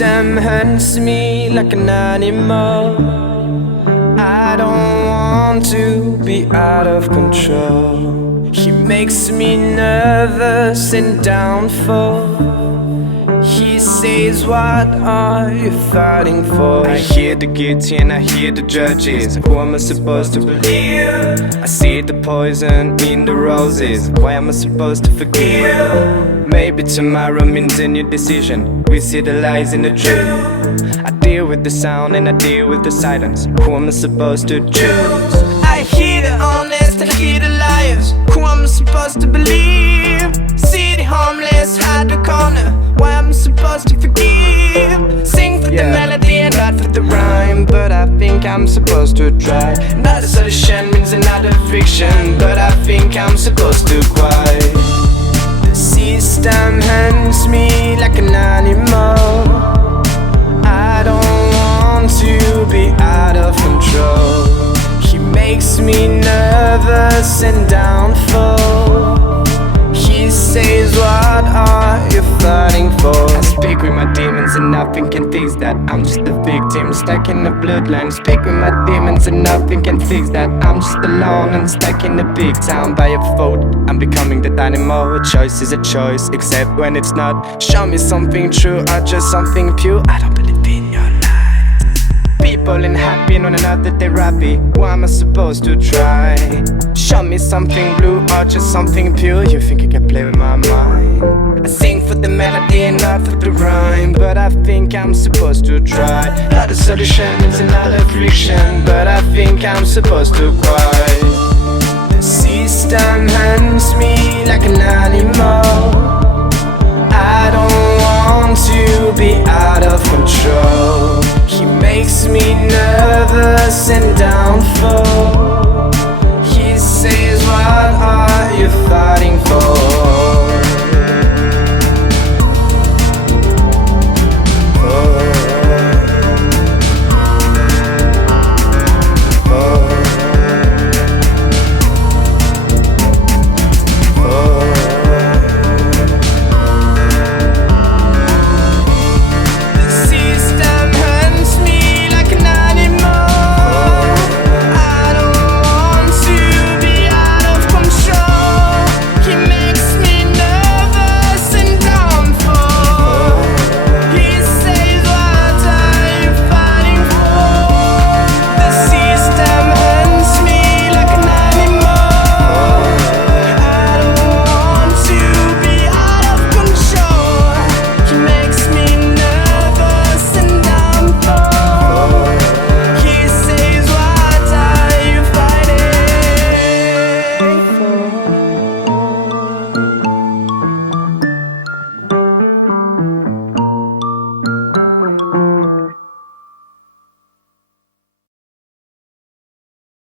system hunts me like an animal. I don't want to be out of control. He makes me nervous and downfall. He says, what are you fighting for? I hear the guillotine, I hear the judges. Who am I supposed to believe? I see the poison in the roses. Why am I supposed to forgive? Maybe tomorrow means a new decision. We see the lies in the truth. I deal with the sound and I deal with the silence. Who am I supposed to choose? I hear the honest and I hear the liars. Who am I supposed to believe? See the homeless, hide the corner. Why am I supposed to forgive? Sing for the melody and not for the rhyme, but I think I'm supposed to try. Not a solution means another fiction, but I think I'm supposed to cry. The system hunts me like an animal. I don't want to be out of control. He makes me nervous and downfall. He says, what are you fighting for? I speak with my demons and nothing can fix that. I'm just a victim stuck in the bloodline. Speak with my demons and nothing can fix that. I'm just alone and stuck in a big town. By a vote, I'm becoming the dynamo. A choice is a choice, except when it's not. Show me something true or just something pure. I don't believe in your lies. People ain't happy in one another, they're happy. What am I supposed to try? Show me something blue or just something pure. You think you can play with my mind? I sing for the melody and not for the rhyme, but I think I'm supposed to try. Not a solution, it's another affliction, but I think I'm supposed to cry. The system hunts me like an animal. I don't want to be out of control. He makes me nervous and downfall.